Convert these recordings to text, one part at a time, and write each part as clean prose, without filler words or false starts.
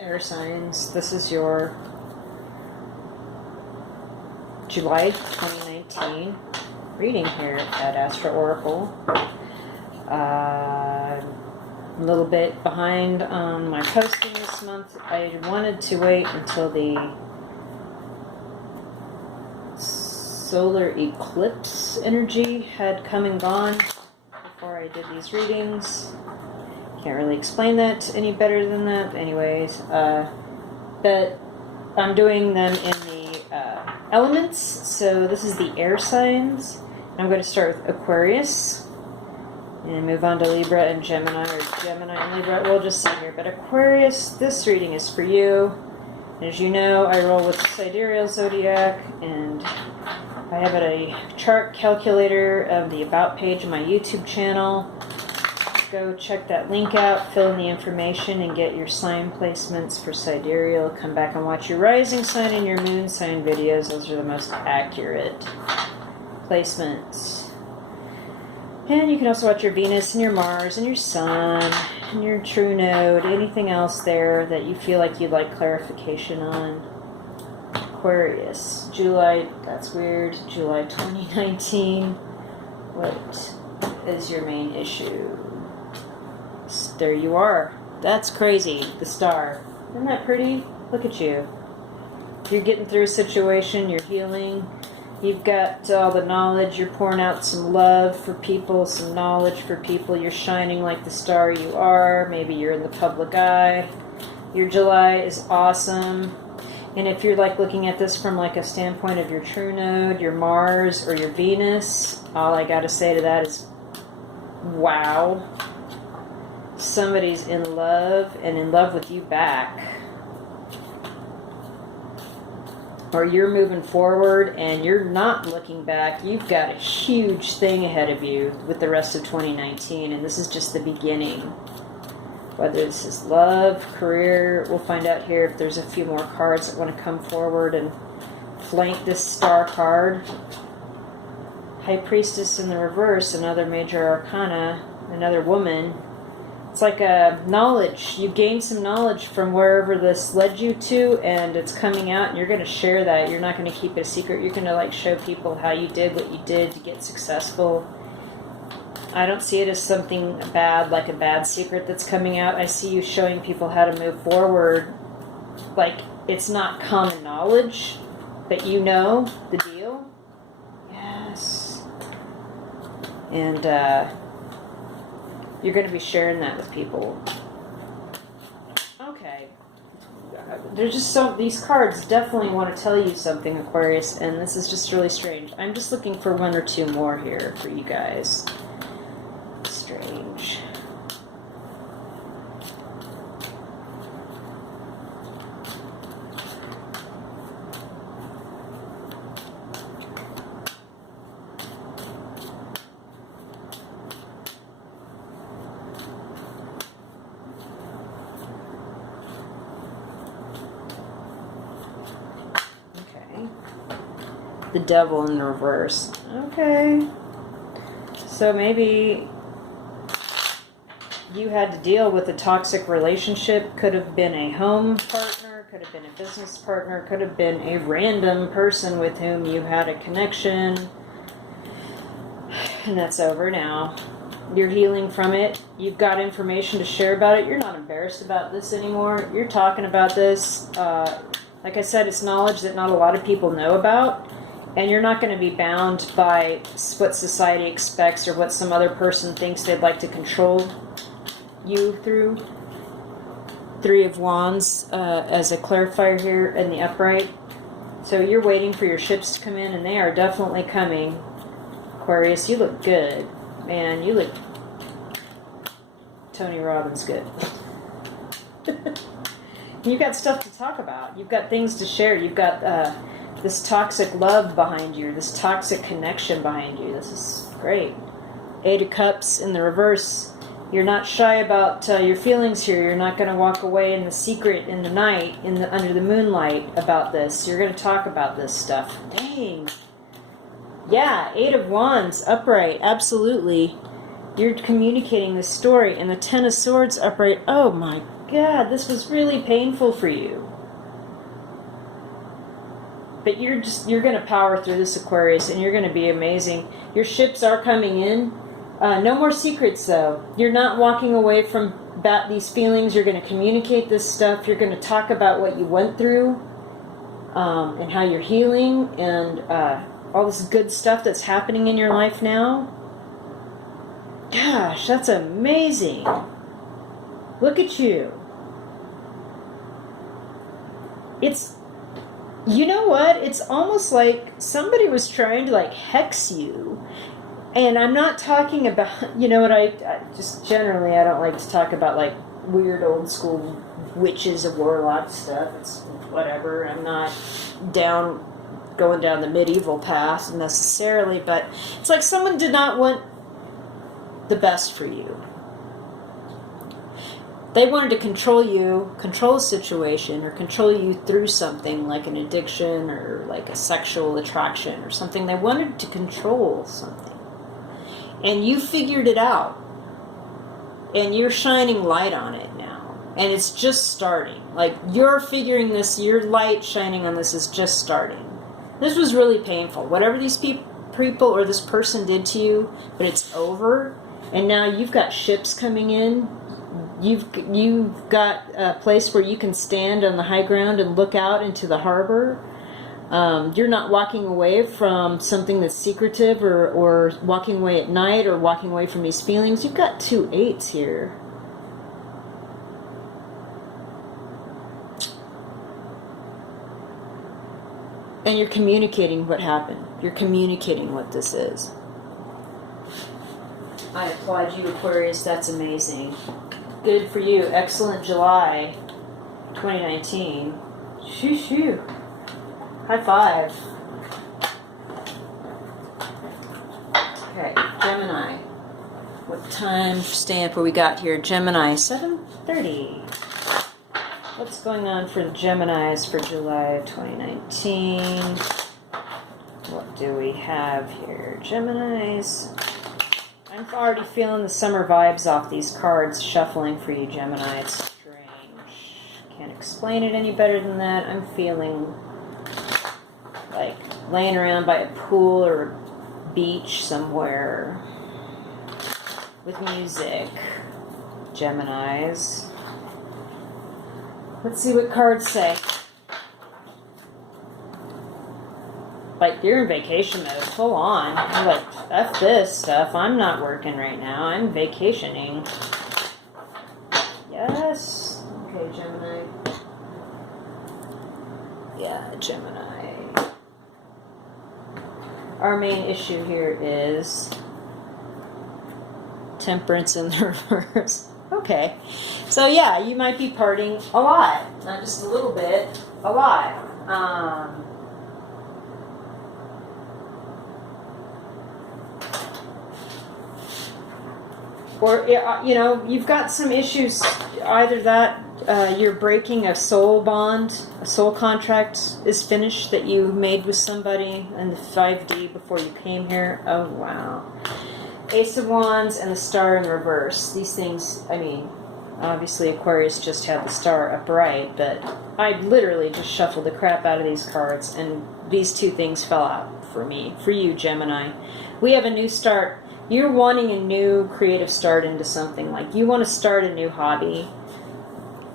Air signs, this is your July 2019 reading here at Astro Oracle. A little bit behind on my posting this month. I wanted to wait until the solar eclipse energy had come and gone before I did these readings. Can't really explain that any better than that anyways. But I'm doing them in the elements. So this is the air signs. I'm going to start with Aquarius and move on to Libra and Gemini, or Gemini and Libra. We'll just see here. But Aquarius, this reading is for you. As you know, I roll with Sidereal Zodiac, and I have a chart calculator of the About page of my YouTube channel. Go check that link out, fill in the information, and get your sign placements for Sidereal. Come back and watch your rising sign and your moon sign videos. Those are the most accurate placements. And you can also watch your Venus and your Mars and your Sun and your True Node, anything else there that you feel like you'd like clarification on. Aquarius, July, that's weird, July 2019. What is your main issue? There you are. That's crazy. The star. Isn't that pretty? Look at you. You're getting through a situation. You're healing. You've got all the knowledge. You're pouring out some love for people, some knowledge for people. You're shining like the star you are. Maybe you're in the public eye. Your July is awesome. And if you're like looking at this from like a standpoint of your True Node, your Mars, or your Venus, all I got to say to that is, wow. Somebody's in love and in love with you back. Or you're moving forward and you're not looking back. You've got a huge thing ahead of you with the rest of 2019, and this is just the beginning. Whether this is love, career, we'll find out here if there's a few more cards that want to come forward and flank this star card. High Priestess in the reverse, another major arcana, another woman. It's like a knowledge. You gain some knowledge from wherever this led you to, and it's coming out, and you're going to share that. You're not going to keep it a secret. You're going to like show people how you did what you did to get successful. I don't see it as something bad, like a bad secret that's coming out. I see you showing people how to move forward. Like, it's not common knowledge, but you know the deal. Yes. And, you're going to be sharing that with people. Okay. There's just these cards definitely want to tell you something, Aquarius, and this is just really strange. I'm just looking for one or two more here for you guys. Strange. The Devil in the reverse. Okay. So maybe you had to deal with a toxic relationship. Could have been a home partner, could have been a business partner, could have been a random person with whom you had a connection. And that's over now. You're healing from it. You've got information to share about it. You're not embarrassed about this anymore. You're talking about this. Like I said, it's knowledge that not a lot of people know about. And you're not going to be bound by what society expects or what some other person thinks they'd like to control you through. Three of Wands as a clarifier here in the upright. So you're waiting for your ships to come in, and they are definitely coming. Aquarius, you look good. Man, you look Tony Robbins good. You've got stuff to talk about. You've got things to share. You've got this toxic love behind you, this toxic connection behind you. This is great. Eight of Cups in the reverse. You're not shy about your feelings here. You're not going to walk away in the secret in the night, under the moonlight about this. You're going to talk about this stuff. Dang. Yeah, Eight of Wands, upright, absolutely. You're communicating this story. And the Ten of Swords, upright. Oh my God, this was really painful for you. But you're going to power through this, Aquarius, and you're going to be amazing. Your ships are coming in. No more secrets, though. You're not walking away from these feelings. You're going to communicate this stuff. You're going to talk about what you went through and how you're healing and all this good stuff that's happening in your life now. Gosh, that's amazing. Look at you. You know what? It's almost like somebody was trying to like hex you. And I'm not talking about, you know what, I just generally, I don't like to talk about like weird old school witches and warlock stuff. It's whatever. I'm not going down the medieval path necessarily, but it's like someone did not want the best for you. They wanted to control you, control a situation, or control you through something like an addiction or like a sexual attraction or something. They wanted to control something. And you figured it out. And you're shining light on it now. And it's just starting. Like, you're figuring this, your light shining on this is just starting. This was really painful. Whatever these people or this person did to you, but it's over. And now you've got ships coming in. You've got a place where you can stand on the high ground and look out into the harbor. You're not walking away from something that's secretive or walking away at night or walking away from these feelings. You've got 2 8s here. And you're communicating what happened. You're communicating what this is. I applaud you, Aquarius. That's amazing. Good for you. Excellent July 2019. Shoo shoo. High five. Okay, Gemini. What time stamp we got here? Gemini, 7:30. What's going on for the Geminis for July 2019? What do we have here? Geminis. I'm already feeling the summer vibes off these cards shuffling for you, Gemini. It's strange. Can't explain it any better than that. I'm feeling like laying around by a pool or a beach somewhere with music. Geminis. Let's see what cards say. Like, you're in vacation mode, full on. You're like, F this stuff. I'm not working right now. I'm vacationing. Yes. Okay, Gemini. Yeah, Gemini. Our main issue here is Temperance in the reverse. Okay. So, yeah, you might be partying a lot. Not just a little bit, a lot. Or, you know, you've got some issues, either that you're breaking a soul bond, a soul contract is finished that you made with somebody in the 5D before you came here. Oh, wow. Ace of Wands and the Star in reverse. These things, I mean, obviously Aquarius just had the Star upright, but I literally just shuffled the crap out of these cards, and these two things fell out for me. For you, Gemini. We have a new start. You're wanting a new creative start into something. Like, you want to start a new hobby.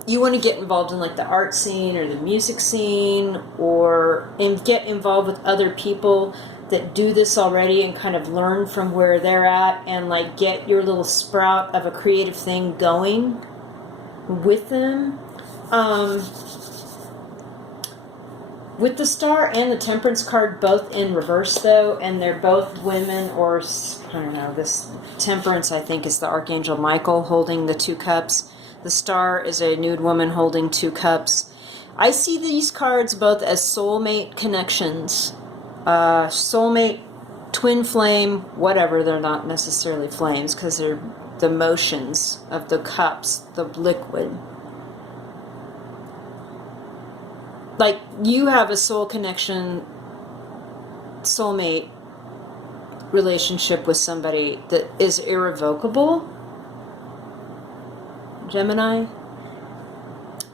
You want to get involved in like the art scene or the music scene, or get involved with other people that do this already and kind of learn from where they're at and like get your little sprout of a creative thing going with them. With the Star and the Temperance card both in reverse, though, and they're both women, or I don't know, this Temperance, I think, is the Archangel Michael holding the 2 cups. The Star is a nude woman holding 2 cups. I see these cards both as soulmate connections. Soulmate, twin flame, whatever. They're not necessarily flames because they're the motions of the cups, the liquid. Like, you have a soul connection, soulmate relationship with somebody that is irrevocable, Gemini.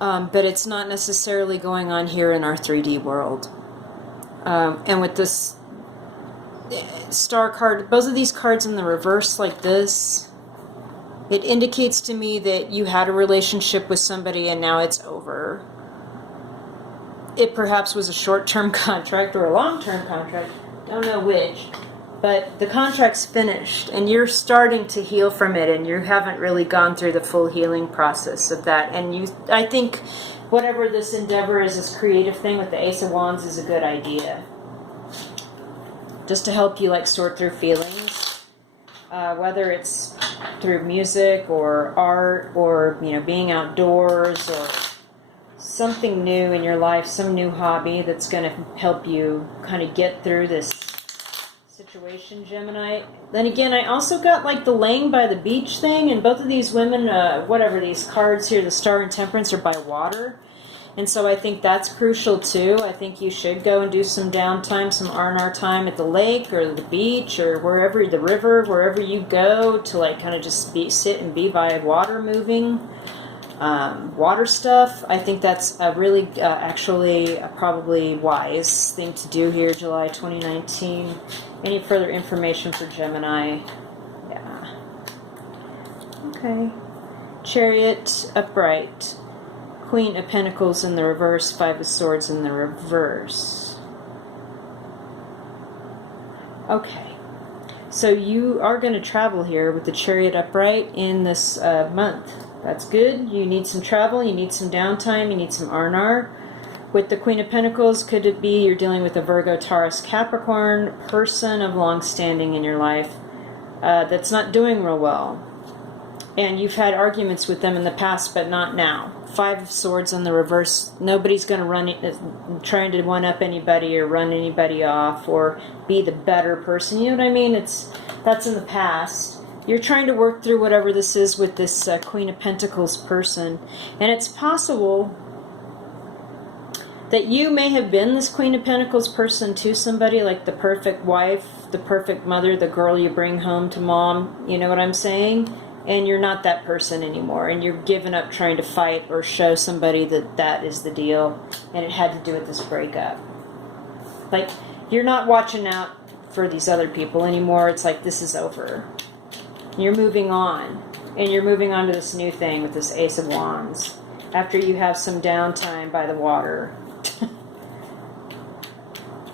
but it's not necessarily going on here in our 3D world. And with this star card, both of these cards in the reverse like this, it indicates to me that you had a relationship with somebody and now it's over. It perhaps was a short-term contract or a long-term contract, don't know which, but the contract's finished and you're starting to heal from it, and you haven't really gone through the full healing process of that. And I think whatever this endeavor is, this creative thing with the Ace of Wands, is a good idea. Just to help you like sort through feelings, whether it's through music or art or, you know, being outdoors or something new in your life, some new hobby that's going to help you kind of get through this situation, Gemini. Then again, I also got like the laying by the beach thing, and both of these women, whatever these cards here, the Star and Temperance, are by water. And so I think that's crucial too. I think you should go and do some downtime, some R&R time at the lake or the beach or wherever, the river, wherever you go to like kind of just sit and be by water moving. Water stuff. I think that's a really, actually, probably wise thing to do here, July 2019. Any further information for Gemini? Yeah. Okay. Chariot upright. Queen of Pentacles in the reverse. Five of Swords in the reverse. Okay. So you are going to travel here with the Chariot upright in this month. That's good. You need some travel, you need some downtime, you need some R&R. With the Queen of Pentacles, could it be you're dealing with a Virgo, Taurus, Capricorn person of long standing in your life that's not doing real well. And you've had arguments with them in the past, but not now. Five of Swords in the reverse. Nobody's going to run trying to one-up anybody or run anybody off or be the better person. You know what I mean? That's in the past. You're trying to work through whatever this is with this Queen of Pentacles person. And it's possible that you may have been this Queen of Pentacles person to somebody, like the perfect wife, the perfect mother, the girl you bring home to mom. You know what I'm saying? And you're not that person anymore. And you're giving up trying to fight or show somebody that that is the deal. And it had to do with this breakup. Like, you're not watching out for these other people anymore. It's like, this is over. You're moving on, and you're moving on to this new thing with this Ace of Wands after you have some downtime by the water,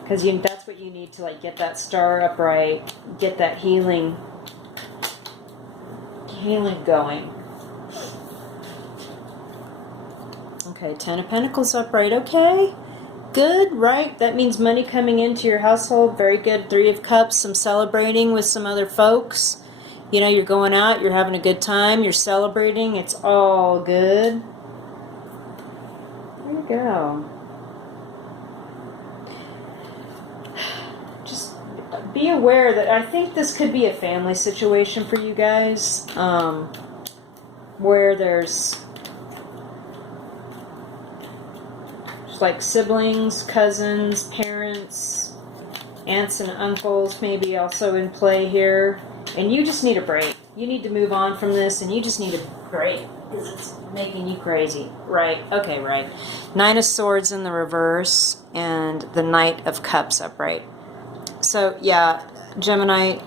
because that's what you need to like get that star upright, get that healing going. Okay, Ten of Pentacles upright. Okay, good, right? That means money coming into your household. Very good. Three of Cups, some celebrating with some other folks. You know, you're going out, you're having a good time, you're celebrating, it's all good. There you go. Just be aware that I think this could be a family situation for you guys, where there's like siblings, cousins, parents, aunts and uncles maybe also in play here. And you just need a break. You need to move on from this, and you just need a break because it's making you crazy. Right. Okay, right. Nine of Swords in the reverse and the Knight of Cups upright. So, yeah, Gemini,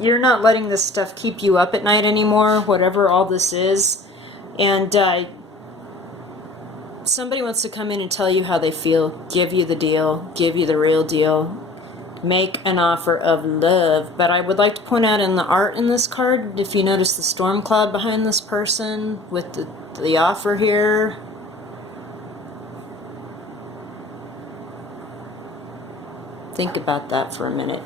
you're not letting this stuff keep you up at night anymore, whatever all this is. And somebody wants to come in and tell you how they feel, give you the deal, give you the real deal. Make an offer of love. But I would like to point out in the art in this card, if you notice the storm cloud behind this person with the offer here. Think about that for a minute.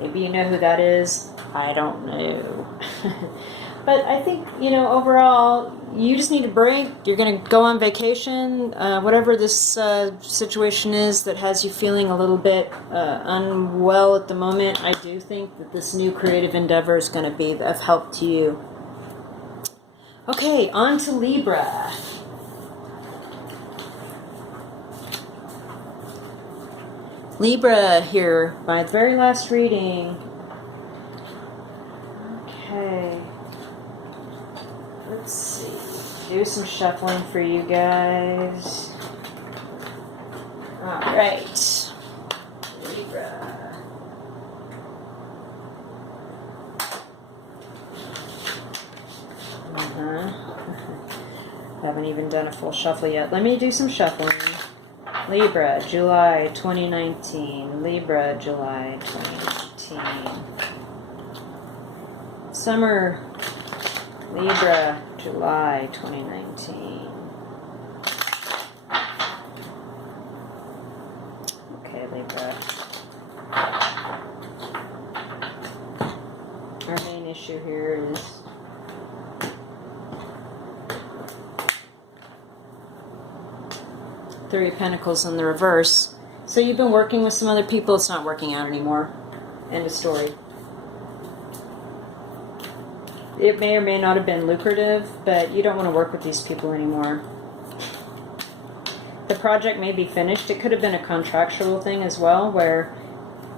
Maybe you know who that is. I don't know. But I think, you know, overall, you just need a break. You're going to go on vacation. Whatever this situation is that has you feeling a little bit unwell at the moment, I do think that this new creative endeavor is going to be of help to you. Okay, on to Libra. Libra here, my very last reading. Okay. Let's see. do some shuffling for you guys. Alright. Libra. Haven't even done a full shuffle yet. Let me do some shuffling. Libra, July 2019. Libra, July 2019. Summer, Libra, July 2019. Okay, Libra. Our main issue here is Three of Pentacles in the reverse. So you've been working with some other people, it's not working out anymore. End of story. It may or may not have been lucrative, but you don't want to work with these people anymore. The project may be finished. It could have been a contractual thing as well, where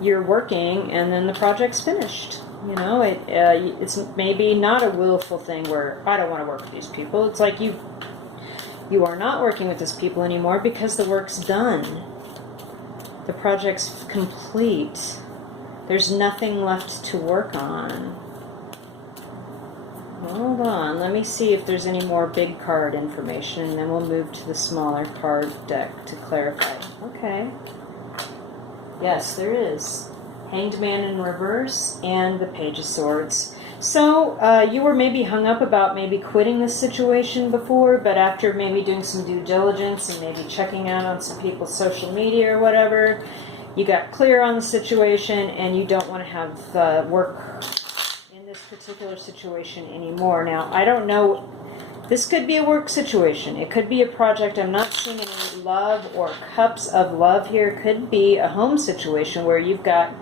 you're working and then the project's finished. You know, it's maybe not a willful thing where I don't want to work with these people. It's like you are not working with these people anymore because the work's done. The project's complete. There's nothing left to work on. Hold on, let me see if there's any more big card information, and then we'll move to the smaller card deck to clarify. Okay. Yes, there is. Hanged Man in reverse and the Page of Swords. So, you were maybe hung up about maybe quitting this situation before, but after maybe doing some due diligence and maybe checking out on some people's social media or whatever, you got clear on the situation and you don't want to have work in this particular situation anymore. Now, I don't know, this could be a work situation. It could be a project. I'm not seeing any love or cups of love here. It could be a home situation where you've got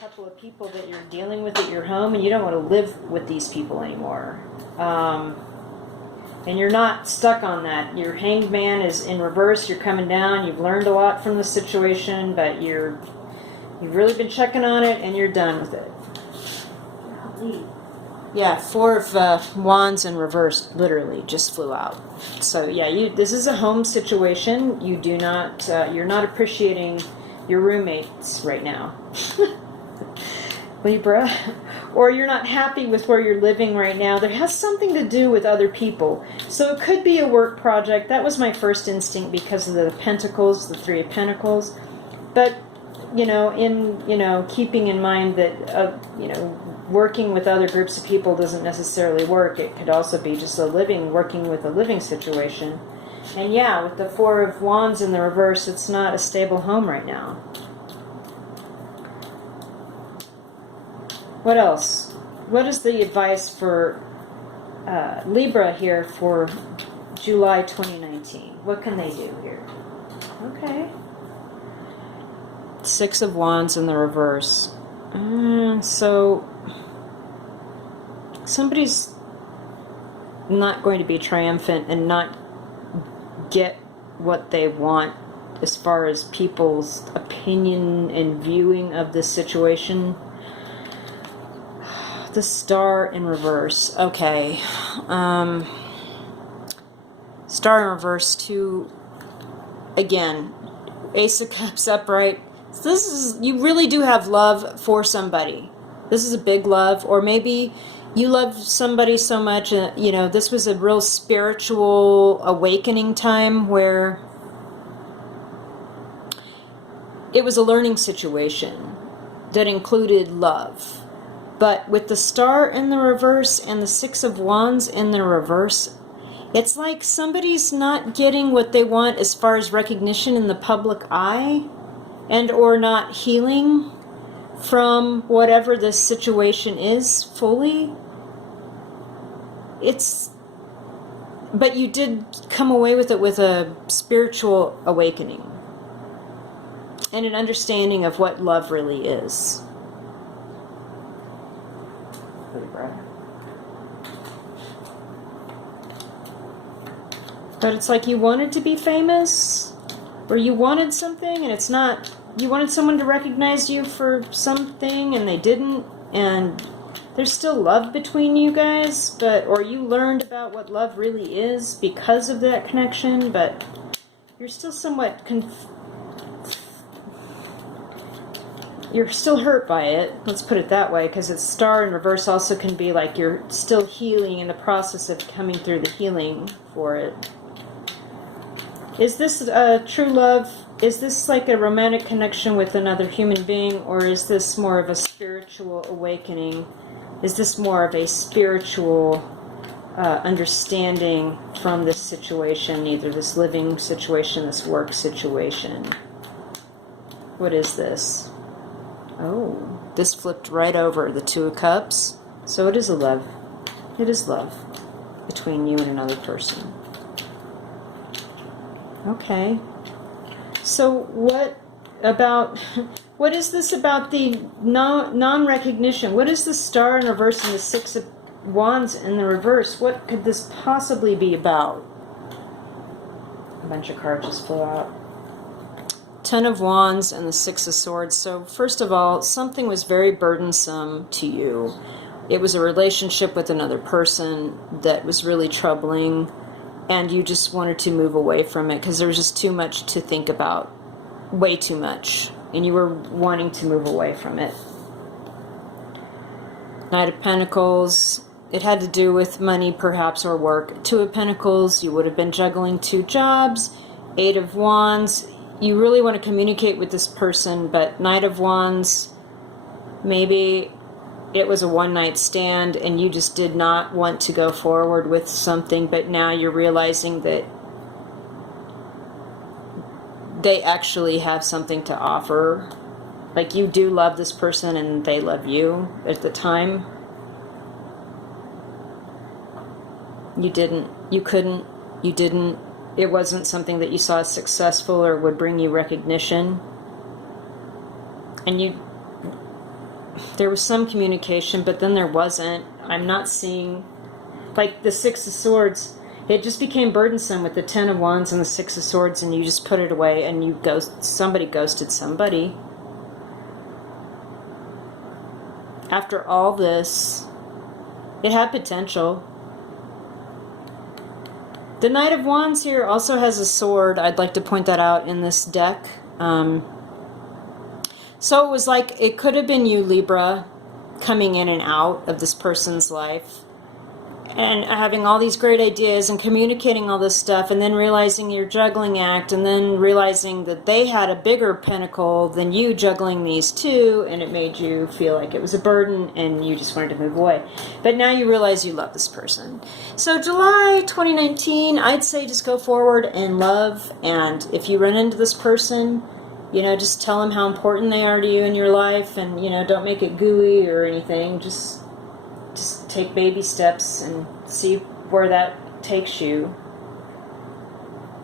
couple of people that you're dealing with at your home and you don't want to live with these people anymore. And you're not stuck on that. Your Hanged Man is in reverse. You're coming down. You've learned a lot from the situation, but you've really been checking on it and you're done with it. Yeah, Four of Wands in reverse literally just flew out. So yeah, this is a home situation. You do not, you're not appreciating your roommates right now. Libra, or you're not happy with where you're living right now. There has something to do with other people. So it could be a work project. That was my first instinct because of the Pentacles, the Three of Pentacles. But, keeping in mind that, working with other groups of people doesn't necessarily work. It could also be just working with a living situation. And yeah, with the Four of Wands in the reverse, it's not a stable home right now. What else? What is the advice for Libra here for July 2019? What can they do here? Okay. Six of Wands in the reverse. So somebody's not going to be triumphant and not get what they want as far as people's opinion and viewing of this situation. The Star in reverse. Okay. Star in reverse to, again, Ace of Cups upright. So you really do have love for somebody. This is a big love, or maybe you love somebody so much, this was a real spiritual awakening time where it was a learning situation that included love. But with the Star in the reverse and the Six of Wands in the reverse, it's like somebody's not getting what they want as far as recognition in the public eye, and or not healing from whatever this situation is fully. But you did come away with it with a spiritual awakening and an understanding of what love really is. But it's like you wanted to be famous, or you wanted something, and it's not. You wanted someone to recognize you for something, and they didn't, and There's still love between you guys, but, or you learned about what love really is because of that connection, but you're still somewhat you're still hurt by it. Let's put it that way, because it's star in reverse also can be like you're still healing, in the process of coming through the healing for it. Is this true love? Is this like a romantic connection with another human being, or is this more of a spiritual awakening? Is this more of a spiritual understanding from this situation, either this living situation, this work situation? What is this? Oh, this flipped right over, the Two of Cups. So it is a love. It is love between you and another person. Okay. So what is this about the non-recognition? What is the Star in reverse and the Six of Wands in the reverse? What could this possibly be about? A bunch of cards just flew out. Ten of Wands and the Six of Swords. So first of all, something was very burdensome to you. It was a relationship with another person that was really troubling, and you just wanted to move away from it because there was just too much to think about. Way too much. And you were wanting to move away from it. Knight of Pentacles. It had to do with money, perhaps, or work. Two of Pentacles. You would have been juggling 2 jobs. Eight of Wands. You really want to communicate with this person, but Knight of Wands, maybe it was a one-night stand and you just did not want to go forward with something, but now you're realizing that they actually have something to offer. Like, you do love this person and they love you at the time. You didn't, you couldn't, you didn't. It wasn't something that you saw as successful or would bring you recognition. And there was some communication, but then there wasn't. I'm not seeing, like the Six of Swords, it just became burdensome with the Ten of Wands and the Six of Swords, and you just put it away, and somebody ghosted somebody. After all this, it had potential. The Knight of Wands here also has a sword. I'd like to point that out in this deck. So it was like, it could have been you, Libra, coming in and out of this person's life and having all these great ideas and communicating all this stuff, and then realizing your juggling act, and then realizing that they had a bigger pentacle than you juggling these two, and it made you feel like it was a burden and you just wanted to move away. But now you realize you love this person. So July 2019, I'd say just go forward in love, and if you run into this person, you know, just tell them how important they are to you in your life, and, you know, don't make it gooey or anything. Just take baby steps and see where that takes you.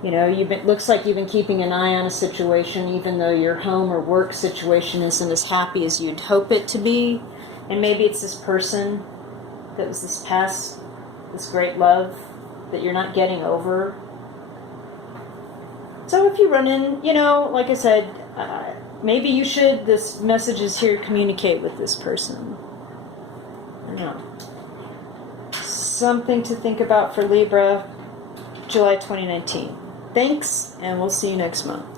You know, looks like you've been keeping an eye on a situation, even though your home or work situation isn't as happy as you'd hope it to be. And maybe it's this person that was this great love that you're not getting over. So if you run in, you know, like I said, maybe you should, this message is here, communicate with this person. I don't know. Something to think about for Libra, July 2019. Thanks, and we'll see you next month.